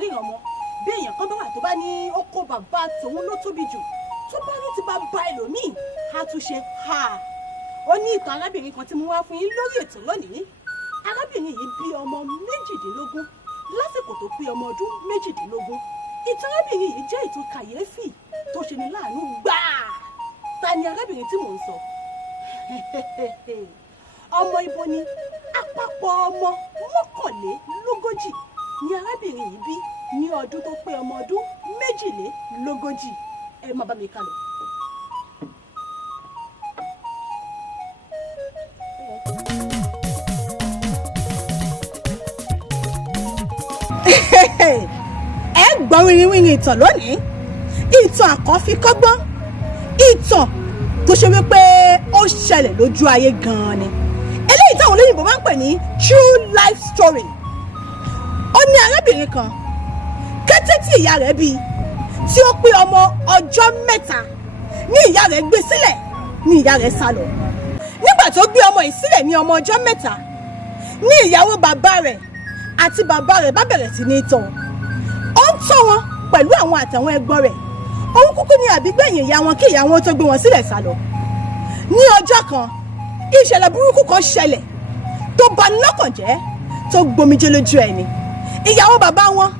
ríran mọ́ bí èèyàn kan bá wà tó bá ní ó kó bàbá tòun ló tóbi jù tó bá rí ti bá ba ẹlòmíì á tún ṣe ha. Ó ní ìtàn arábìnrin kan tí mo wá fún yín lórí ètò lónìí. Arábìnrin yìí bí ọmọ 18 lásìkò tó pé ọmọ ọdún 18. Ìtàn arábìnrin yìí jẹ́ ìtàn kàyéfì tó ṣe ní láàánú gbáà. Ta ni arábìnrin tí mò ń sọ? Ọmọ ibo ni àpapọ̀ ọmọ 41 ni arábìnrin yìí bí ní ọdún tó pé ọmọ ọdún 22. Ẹ má bá mi kà lọ. Ẹ gbọ́ wíríwíri ìtàn lónìí. Ìtàn àkọ́fikọ́gbọ́n, ìtàn tó ṣe wípé ó ṣẹlẹ̀ lójú ayé gan-an ni. Eléyìí táwọn olóyìnbó máa ń pè ní true life story. Ó ní arábìnrin kan kété tí ìyá rẹ̀ bí tí ó pé ọmọ ọjọ́ 3 ní ìyá rẹ̀ gbé sílẹ̀ ní ìyá rẹ̀ sá lọ. Nígbà tó gbé ọmọ yìí sílẹ̀ ní ọmọ ọjọ́ 3 ní ìyàwó bàbá rẹ̀ àti bàbá rẹ̀ bá bẹ̀rẹ̀ sí ní tọ́. Ó ń tọ́ wọn pẹ̀lú àwọn àtàwọn ẹgbọ́n rẹ̀. Òun kúkú ní àbígbẹ̀yìn ìyá wọn kí ìyá wọn tó gbé wọn sílẹ̀ sá lọ. Ní ọjọ́ kan ìṣẹ̀lẹ̀ burúkú kan ṣẹlẹ̀ tó bani lọ́kàn jẹ́ tó gbomijé lójú ẹni. Ìyàwó bàbá wọn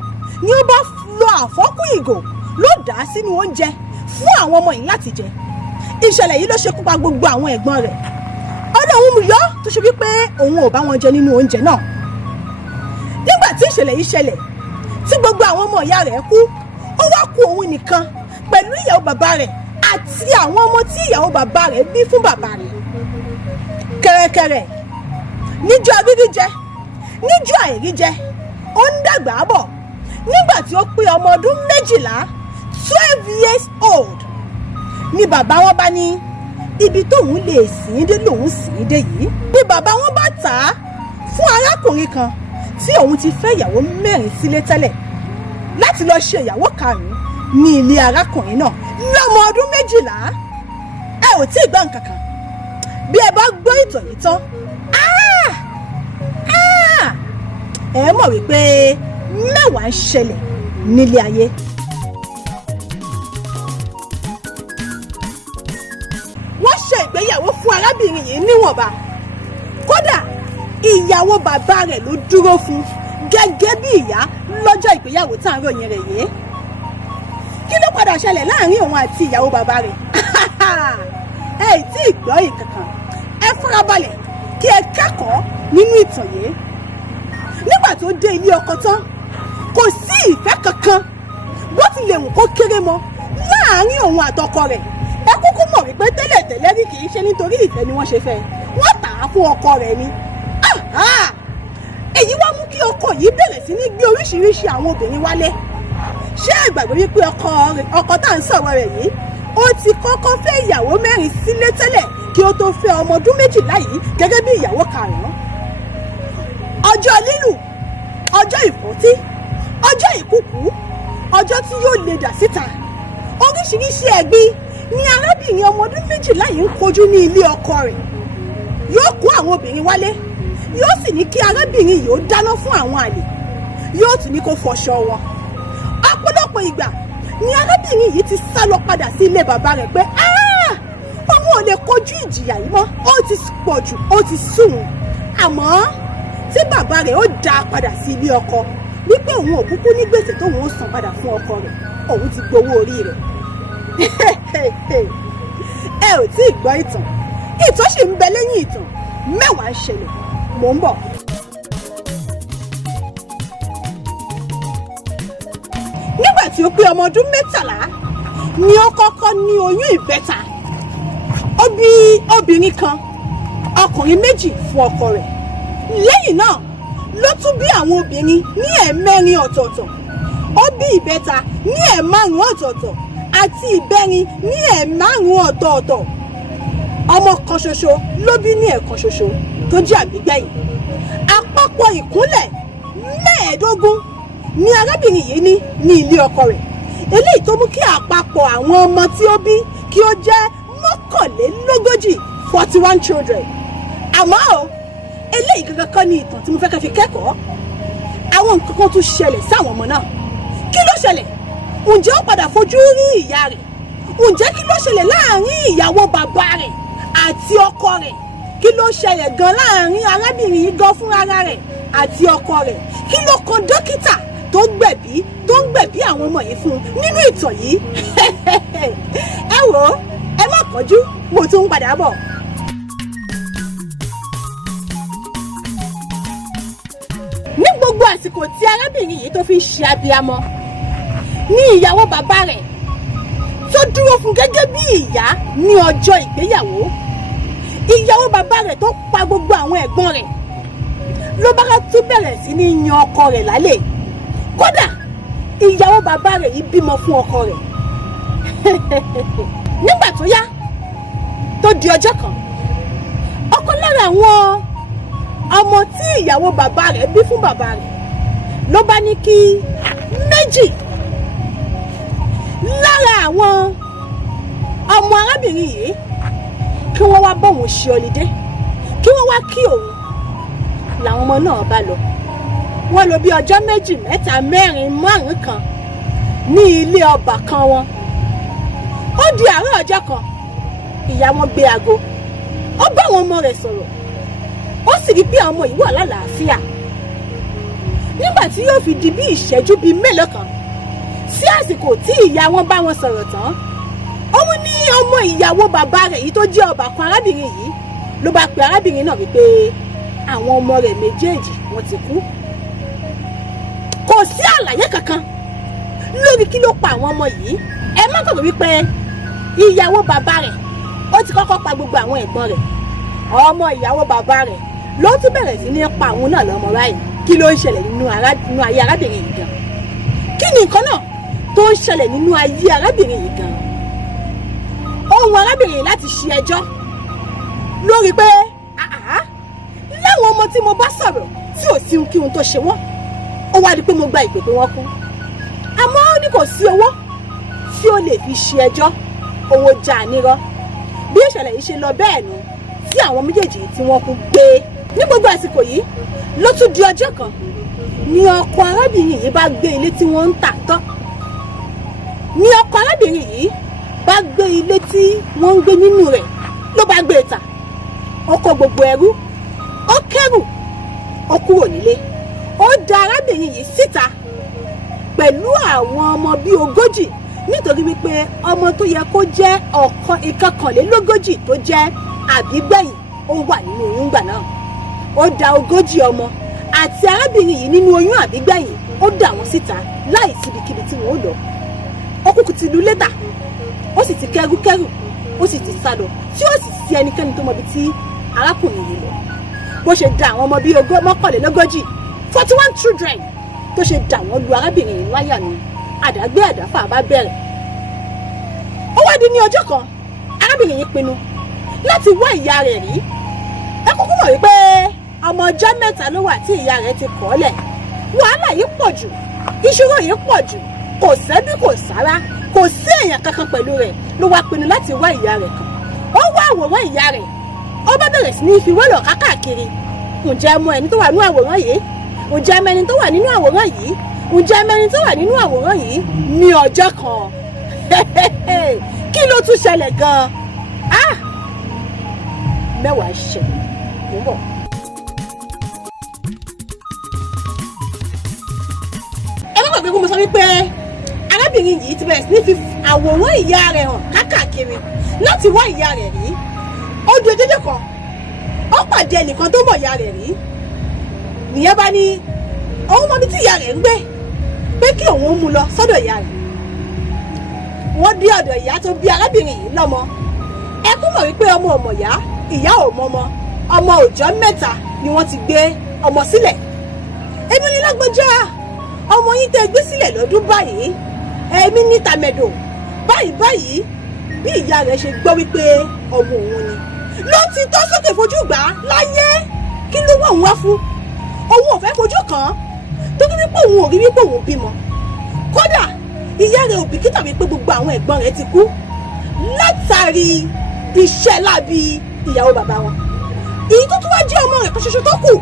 ni ó bá lọ àfọ́kù ìgò ló dà á sínú oúnjẹ fún àwọn ọmọ yìí láti jẹ. Ìṣẹ̀lẹ̀ yìí ló ṣekú pa gbogbo àwọn ẹ̀gbọ́n rẹ̀. Ọlọ́run mú yọ tó ṣe wípé òun ò bá wọn jẹ nínú oúnjẹ náà. Nígbà tí ìṣẹ̀lẹ̀ yìí ṣẹlẹ̀ tí gbogbo àwọn ọmọ ìyá rẹ̀ kú, ó wá kú òun nìkan pẹ̀lú ìyàwó bàbá rẹ̀ àti àwọn ọmọ tí ìyàwó bàbá rẹ̀ bí fún bàbá rẹ̀. Kẹ̀rẹ̀kẹ̀rẹ̀ níjọ́ rírí jẹ níjọ́ àìrí jẹ ó ń dàgbà bọ̀. Nígbà tí ó pé ọmọ ọdún 12 years old ni bàbá wọn bá ní ibi tóun lè sìn dé lòun sìn dé yìí. Ni bàbá wọn bá tà á fún arákùnrin kan tí òun ti fẹ́ ìyàwó 4 sílé tẹ́lẹ̀ láti lọ ṣe ìyàwó 5 ní ilé arákùnrin náà lọ́mọ ọdún 12. Ẹ ò tí ì gbọ́ nǹkan kan. Bí ẹ bá gbọ́ ìtàn yìí tán ẹ mọ̀ wípé mẹ́wàá ń ṣẹlẹ̀ nílé ayé. Wọ́n ṣe ìgbéyàwó fún arábìnrin yìí níwọ̀nba. Kódà ìyàwó bàbá rẹ̀ ló dúró fún gẹ́gẹ́ bí ìyá lọ́jọ́ ìgbéyàwó tá à ń ròyìn rẹ̀ yìí. Kí ló padà ṣẹlẹ̀ láàrin òun àti ìyàwó bàbá rẹ̀? Ẹ tí ì gbọ́ ìkankan. Ẹ farabalẹ̀ kí ẹ kẹ́kọ̀ọ́ nínú ìtàn yìí. Nígbà tó dé ilé ọkọ tán kò sí ìfẹ́ kankan bó tilẹ̀ wù kó kéré mọ́ láàrin òun àtọkọ rẹ̀. Ẹ kúkú mọ̀ wípé tẹ́lẹ̀tẹ́lẹ̀ rí kì í ṣe nítorí ìfẹ́ ni wọ́n ṣe fẹ́, wọ́n tà á fún ọkọ rẹ̀ ni. Èyí wá mú kí ọkọ yìí bẹ̀rẹ̀ sí ní gbé oríṣiríṣi àwọn obìnrin wálé. Ṣé ẹ gbàgbé wípé ọkọ tá à ń sọ̀rọ̀ rẹ̀ yìí ó ti kọ́kọ́ fẹ́ ìyàwó 4 sílé tẹ́lẹ̀ kí ó tó fẹ́ ọmọ ọdún 12 yìí gẹ́gẹ́ bí ìyàwó 5. Ọjọ́ lílù, ọjọ́ ìfọ́tí, ọjọ́ ìkúkú, ọjọ́ tí yóò lè dà síta. Oríṣiríṣi ẹ̀gbin ni arábìnrin ọmọ ọdún 12 yìí ń kojú ní ilé ọkọ rẹ̀. Yóò kó àwọn obìnrin wálé, yóò sì ní kí arábìnrin yìí ó dáná fún àwọn àlè, yóò tún ní kó fọṣọ wọn. Ọ̀pọ̀lọpọ̀ ìgbà ni arábìnrin yìí ti sá lọ padà sí ilé bàbá rẹ̀ pé ọmọ ò lè kojú ìjìyà yìí mọ́, ó ti pọ̀ jù, ó ti sùn. Àmọ́ tí bàbá rẹ̀ ó dá a padà sí ilé ọkọ wípé òun ò kúkú ní gbèsè tóun ó san padà fún ọkọ rẹ̀, òun ti gbowó orí rẹ̀. Ẹ ò tí ì gbọ́ ìtàn. Ìtàn sì ń bẹ lẹ́yìn ìtàn. Mẹ́wàá ń ṣẹlẹ̀. Mò ń bọ̀. Nígbà tí ó pé ọmọ ọdún 13 ni ó kọ́kọ́ ní oyún ìbẹ́ta. Ó bí obìnrin kan, ọkùnrin 2 fún ọkọ rẹ̀. Lẹ́yìn náà ló tún bí àwọn obìnrin ní 4 ọ̀tọ̀ọ̀tọ̀. Ó bí ìbẹ́ta ní 5 ọ̀tọ̀ọ̀tọ̀ àti ìbẹ́rin ní 5 ọ̀tọ̀ọ̀tọ̀. Ọmọ kan ṣoṣo ló bí ní ẹ̀kan ṣoṣo tó jẹ́ àbígbẹ̀yìn. Àpapọ̀ ìkúnlẹ̀ 15 ni arábìnrin yìí ní ilé ọkọ rẹ̀. Eléyìí tó mú kí àpapọ̀ àwọn ọmọ tí ó bí kí ó jẹ́ 41 children. Àmọ́ eléyìí gangan kan ní ìtàn tí mo fẹ́ ká fi kẹ́kọ̀ọ́. Àwọn nǹkan kan tún ṣẹlẹ̀ sáwọn ọmọ náà. kí ló ṣẹlẹ̀? Ǹjẹ́ ó padà fojú rí ìyá rẹ̀? Ǹjẹ́ kí ló ṣẹlẹ̀ láàrin ìyàwó bàbá rẹ̀ àti ọkọ rẹ̀? Kí ló ṣẹlẹ̀ gan láàrin arábìnrin yìí gan fúnra rẹ̀ àti ọkọ rẹ̀? Kí ló kan dókítà tó ń gbẹ̀bí àwọn ọmọ yìí fún nínú ìtàn yìí? Ẹ wò ó, ẹ má kánjú, mo tún ń padà bọ̀. Ní gbogbo àsìkò tí arábìnrin yìí tó fi ń ṣe abiyamọ ní ìyàwó bàbá rẹ̀ tó dúró fún gẹ́gẹ́ bí ìyá ní ọjọ́ ìgbéyàwó. Ìyàwó bàbá rẹ̀ tó pa gbogbo àwọn ẹ̀gbọ́n rẹ̀ ló bá tún bẹ̀rẹ̀ sí ní yan ọkọ rẹ̀ lálẹ́. Kódà ìyàwó bàbá rẹ̀ yìí bímọ fún ọkọ rẹ̀. Nígbà tó yá tó di ọjọ́ kan, ọ̀kan lára àwọn ọmọ tí ìyàwó bàbá rẹ̀ bí fún bàbá rẹ̀ ló bá ní kí méjì lára àwọn ọmọ arábìnrin yìí kí wọ́n wá bóun ṣe ọlídé, kí wọ́n wá kí òun. Làwọn ọmọ náà bá lọ. Wọ́n lò bí ọjọ́ 2, 3, 4, 5 kan ní ilé ọbàkan wọn. Ó di àárọ̀ ọjọ́ kan, ìyá wọn gbé aago, ó bá àwọn ọmọ rẹ̀ sọ̀rọ̀, ó sì rí bí àwọn ọmọ yìí wà lálàáfíà. Nígbà tí yóò fi di bí ìṣẹ́jú bíi mélòó kan sí àsìkò tí ìyá wọn bá wọn sọ̀rọ̀ tán, òun ní ọmọ ìyàwó bàbá rẹ̀ yìí tó jẹ́ ọbàkan arábìnrin yìí ló bá pe arábìnrin náà wípé àwọn ọmọ rẹ̀ méjèèjì wọ́n ti kú. Kò sí àlàyé kankan lórí kí ló pa àwọn ọmọ yìí. Ẹ má gbàgbé wípé ìyàwó bàbá rẹ̀ ó ti kọ́kọ́ pa gbogbo àwọn ẹ̀gbọ́n rẹ̀. Ọmọ ìyàwó bàbá rẹ̀ ló tún bẹ̀rẹ̀ sí ní pa àwọn náà lọ́mọ báyìí. Kí ló ń ṣẹlẹ̀ nínú ayé arábìnrin yìí gan? Kí ni nǹkan náà tó ń ṣẹlẹ̀ nínú ayé arábìnrin yìí gan? Ohun arábìnrin láti ṣe ẹjọ́ lórí pé láwọn ọmọ tí mo bá sọ̀rọ̀ tí ò sí ohun tó ṣe wọ́n, ó wá di pé mo gba ìpè pé wọ́n kú. Àmọ́ ó ní kò sí owó tí ó lè fi ṣe ẹjọ́, owó já nírọ́. Bí ìṣẹ̀lẹ̀ yìí ṣe lọ bẹ́ẹ̀ ni tí àwọn méjèèjì tí wọ́n kú gbé. Ní gbogbo àsìkò yìí ló tún di ọjọ́ kan ni ọkọ arábìnrin yìí bá gbé ilé tí wọ́n ń tà tán. Ni ọkọ arábìnrin yìí bá gbé ilé tí wọ́n ń gbé nínú rẹ̀ ló bá gbé tà. Ó kó gbogbo ẹrú, ó kẹ́rù, ó kúrò nílé. Ó dá arábìnrin yìí síta pẹ̀lú àwọn ọmọ bíi 40 nítorí wípé ọmọ tó yẹ kó jẹ́ ìkọkànlélógójì tó jẹ́ àbígbẹ̀yìn ó wà nínú oyún gbà náà. Ó dá 40 ọmọ àti arábìnrin yìí nínú oyún àbígbẹ̀yìn, ó dá wọn síta láì síbikíbi tí wọn ó lọ. Ó kúkú ti lu létà, ó sì ti kẹ́rù, ó sì ti sálọ tí ó sì sí ẹnikẹ́ni tó mọ ibi tí arákùnrin yìí lọ. Bó ṣe dá àwọn ọmọ bíi 41 children tó ṣe dá wọn lu arábìnrin yìí láyà ni àdágbé àdáfà bá bẹ̀rẹ̀. Ó wá di ní ọjọ́ kan, arábìnrin yìí pinnu láti wá ìyá rẹ̀ rí. Ẹ kúkú mọ̀ wípé ọmọ ọjọ́ 3 ló wà tí ìyá rẹ̀ ti kọ̀ lẹ̀. Wàhálà yìí pọ̀ jù, ìṣòro yìí pọ̀ jù, kò sẹ́bí kò sára, kò sí èèyàn kankan pẹ̀lú rẹ̀. Ló wá pinnu láti wá ìyá rẹ̀ kan. Ó wá àwòrán ìyá rẹ̀, ó bá bẹ̀rẹ̀ sí ní fi wẹ́lọ̀ káàkiri. Ǹjẹ́ mọ ẹni tó wà nínú àwòrán yìí? Ǹjẹ́ mọ ẹni tó wà nínú àwòrán yìí? Ǹjẹ́ mọ ẹni tó wà nínú àwòrán yìí? Ní ọjọ́ kan kí ló tún ṣẹlẹ̀ gan-an? Mẹ́wàá ṣẹlẹ̀ mú bọ̀. Ẹ má gbàgbé kó mo sọ wípé arábìnrin yìí ti bẹ̀rẹ̀ sí ní fi àwòrán ìyá rẹ̀ hàn káàkiri láti wá ìyá rẹ̀ rí. Ó di ojújọ́ kan, ó pàdé ẹnìkan tó mọ̀ ìyá rẹ̀ rí. Nìyẹn bá ní òun mọ ibi tí ìyá rẹ̀ ń gbé, pé kí òun mú lọ sọ́dọ̀ ìyá rẹ̀. Wọ́n dé ọ̀dọ̀ ìyá tó bí arábìnrin yìí lọ́mọ. Ẹ kú mọ̀ wípé ọmọ ò mọ̀ ìyá ò mọ́mọ. Ọmọ òòjọ́ 3 ni wọ́n ti gbé ọmọ sílẹ̀. Èmi ní lágbájá, ọmọ yín tẹ́ gbé sílẹ̀ lọ́dún báyìí. Èmi ní tàmẹ̀dò báyìí. Bí ìyá rẹ̀ ṣe gbọ́ wípé ọmọ òun ni ló ti tọ́ sókè fojú gbà á láyé. Kí ló wà òun wá fún? Òun ò fẹ́ fojú kàn án torí wípé òun ò rí wípé òun bímọ. Kódà ìyá rẹ̀ ò bìkítà wípé gbogbo àwọn ẹ̀gbọ́n rẹ̀ ti kú látàrí iṣẹ́ láabi ìyàwó bàbá wọn. Èyí tó tún wá jẹ́ ọmọ rẹ̀ kan ṣoṣo tó kù,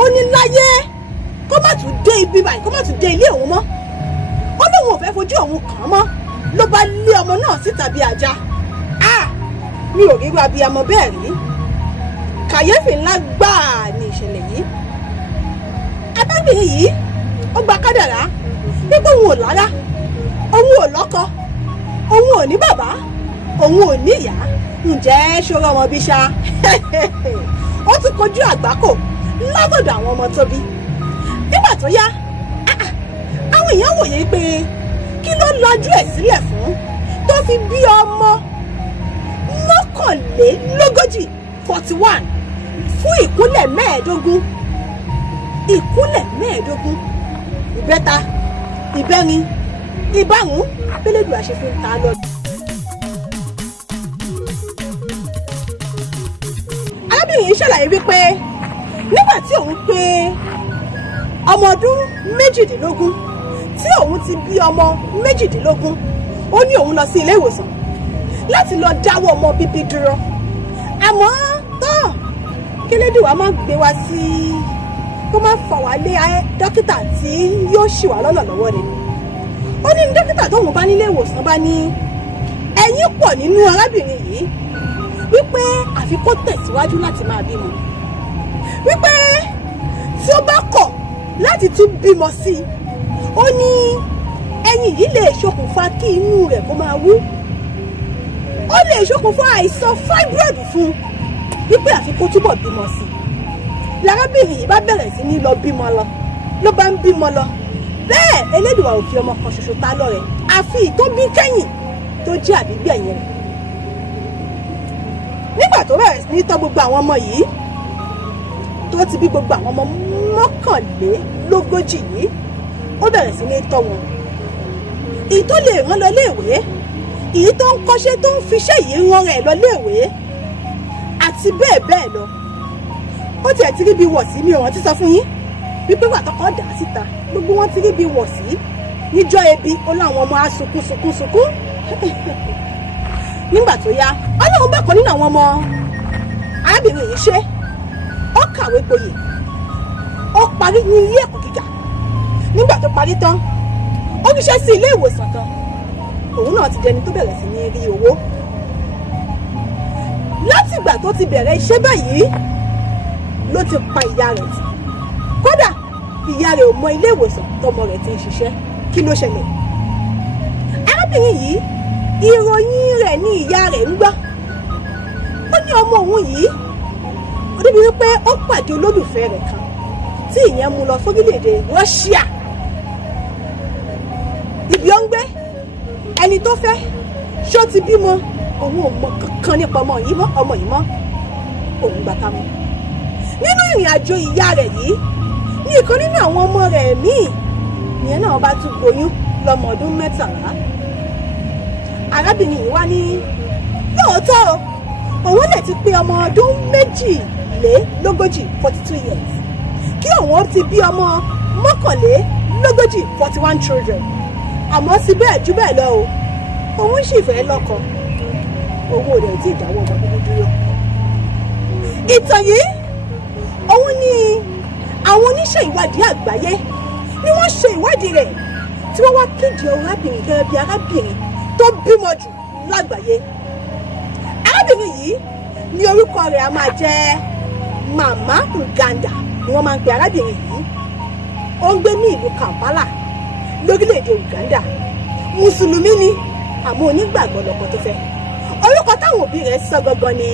ó ní láyé kó má tún dé ibi báyìí, kó má tún dé ilé òun mọ́. ó lóun ò fẹ́ fojú òun kàn án mọ́ ló bá lé ọmọ náà síta bí ajá. Mi ò rí irú abiyamọ bẹ́ẹ̀ rí. Kàyéfì ńlá gbáà ni ìṣẹ̀lẹ̀ yìí. Arábìnrin yìí ó gba kádàrá wípé òun ò lára, òun ò lọ́kọ, òun ò ní bàbá, òun ò ní ìyá. Ǹjẹ́ ṣòro ọmọ bí ṣá? Ó tún kojú àgbákò látọ̀dọ̀ àwọn ọmọ tó bí. Nígbà tó yá, àwọn èèyàn wòye pé kí ló lajú ẹ̀ sílẹ̀ fún tó fi bí ọmọ 41 fún ìkúnlẹ̀ 15. Ìkúnlẹ̀ 15. Ìbẹ́ta, ìbẹ́rin, ìbárùn pélédù àṣefin ta lọ. Arábìnrin yìí ṣàlàyé wípé nígbà tí òun pé ọmọ ọdún 18 tí òun ti bí ọmọ 18, ó ní òun lọ sí ilé ìwòsàn láti lọ dáwọ́ ọmọ bíbí dúró. Àmọ́ tó kílédì wa máa gbé wa sí kó má fà wá lé dókítà tí yóò ṣì wá lọ́nà lọ́wọ́ ni. Ó ní dókítà tóun bá nílé ìwòsàn bá ní ẹ̀yìn pọ̀ nínú arábìnrin yìí wípé àfi kó tẹ̀síwájú láti máa bímọ, wípé tí ó bá kọ̀ láti tún bímọ sí i, ó ní ẹ̀yìn yìí lè ṣokùnfà kí inú rẹ̀ kó máa wú, ó lè ṣokùnfà àìsàn fibroid fún, wípé àfi kó túbọ̀ bímọ sí i. Lárábìnrin yìí bá bẹ̀rẹ̀ sí ní lọ bímọ lọ, ló bá ń bímọ lọ. Bẹ́ẹ̀ Elédùà ò fi ọmọ kan ṣoṣo ta lọ́rẹ, àfi tó bí kẹ́yìn tó jẹ́ àbígbé ẹ̀yìn rẹ̀. Nígbà tó bẹ̀rẹ̀ sí ní tọ́ gbogbo àwọn ọmọ yìí, tó ti bí gbogbo àwọn ọmọ 41 yìí, ó bẹ̀rẹ̀ sí ní tọ́ wọn. Èyí tó lè rán lọ léèwé, èyí tó ń kọ́ṣẹ́ tó ń fiṣẹ́ yìí rán rẹ̀ lọ léèwé, àti bẹ́ẹ̀ bẹ́ẹ̀ lọ. Ó tiẹ̀ ti rí bí wọ̀ sí, mi ò rántí sọ fún yín wípé wà tọkọ dà síta, gbogbo wọn ti rí bí wọ̀ sí. Níjọ́ ebi ó láwọn ọmọ á sunkún. Nígbà tó yá, Ọlọ́run bá kan nínú àwọn ọmọ arábìnrin yìí ṣe, ó kàwé gboyè, ó parí ní ilé ẹ̀kọ́ gíga. Nígbà tó parí tán, ó ríṣẹ́ sí ilé ìwòsàn kan. Òun náà ti dẹni tó bẹ̀rẹ̀ sí ní rí owó. Láti ìgbà tó ti bẹ̀rẹ̀ iṣẹ́ báyìí ló ti pa ìyá rẹ̀ tì. Kódà ìyá rẹ̀ ò mọ ilé ìwòsàn tọmọ rẹ̀ ti ń ṣiṣẹ́. Kí ló ṣẹlẹ̀? Arábìnrin yìí, ìròyìn rẹ̀ ní ìyá rẹ̀ ń gbọ́. Ó ní ọmọ òun yìí, ó débi wípé ó pàdé olólùfẹ́ rẹ̀ kan tí ìyẹn mú lọ sórílẹ̀-èdè Russia. Ibi ó ń gbé, ẹni tó fẹ́, ṣó ti bímọ, òun ò mọ kankan nípa ọmọ yìí mọ́. Òun gbà ká mọ́. Nínú ìrìn àjò ìyá rẹ̀ yìí ní ìkan nínú àwọn ọmọ rẹ̀ míì, ìyẹn náà bá tún gboyún lọ́mọ ọdún 13. Arábìnrin yìí wá ní lóòótọ́ òun lè ti pé ọmọ ọdún 42 years kí òun ti bí ọmọ 41 children. Àmọ́ síbẹ̀ jù bẹ́ẹ̀ lọ òun sì fẹ́ lọ́kọ, òun ò dẹ̀ tí ìdáwọ́ ọmọ bíbí dúró. Ìtàn yìí òun ni àwọn oníṣẹ́ ìwádìí àgbáyé ni wọ́n ṣe ìwádìí rẹ̀ tí wọ́n wá kéde arábìnrin gẹ́gẹ́ bí arábìnrin tó bímọ jù lágbàáyé. Arábìnrin yìí ní orúkọ rẹ̀ a máa jẹ́ Mama Uganda ni wọ́n máa ń pe arábìnrin yìí. Ó ń gbé ní ìlú Kampala lórílẹ̀‐èdè Uganda. Mùsùlùmí ni, àmọ́ onígbàgbọ́ lọ́kọ tó fẹ́. Orúkọ táwọn òbí rẹ̀ sọ gangan ni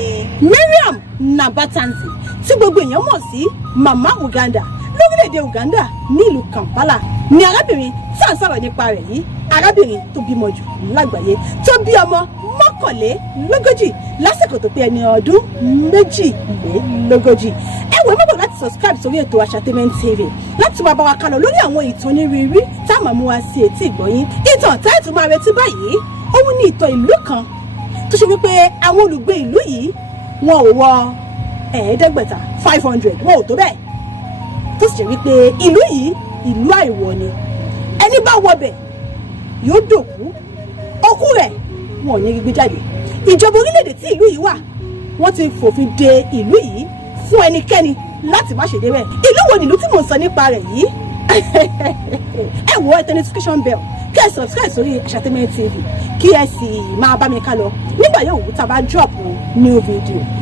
Mariam Nabatanzi, tí gbogbo èèyàn mọ̀ sí Mama Uganda. Lórílẹ̀‐èdè Uganda ní ìlú Kampala ni arábìnrin tí à ń sọ̀rọ̀ nípa rẹ̀ yìí, arábìnrin tó bímọ jù lágbàáyé, tó bí ọmọ 41 lásìkò tó pé ẹni ọdún 42. Ẹ wò mọ́bọ̀ láti subscribe sórí ètò Asatainment TV láti wá bá wa kálọ lórí àwọn ìtàn onírúurú tá a máa mú wa sí etí ìgbọ́yín. Ìtàn tá ẹ̀ tún máa retí báyìí, òun ní ìtàn ìlú kan tó ṣe wípé àwọn olùgbé ìlú yìí wọn ò wọ 500, wọn ò tó bẹ́ẹ̀. Tó sì jẹ́ wípé ìlú yìí ìlú àìwọ̀ ni. Ẹni bá wọbẹ̀ yóò dòkú, òkú rẹ̀ wọn ò ní gbé jáde. Ìjọba orílẹ̀-èdè tí ìlú yìí wà, wọ́n ti fòfin de ìlú yìí fún ẹnikẹ́ni láti má ṣe débẹ̀. Ìlú wo ni ìlú tí mò ń sọ nípa rẹ̀ yìí? Ẹ wo ẹ tẹ notification bell kí ẹ subscribe sórí Entertainment TV kí ẹ sì máa bá mi ká lọ nígbà yóò wù tá a bá drop new video.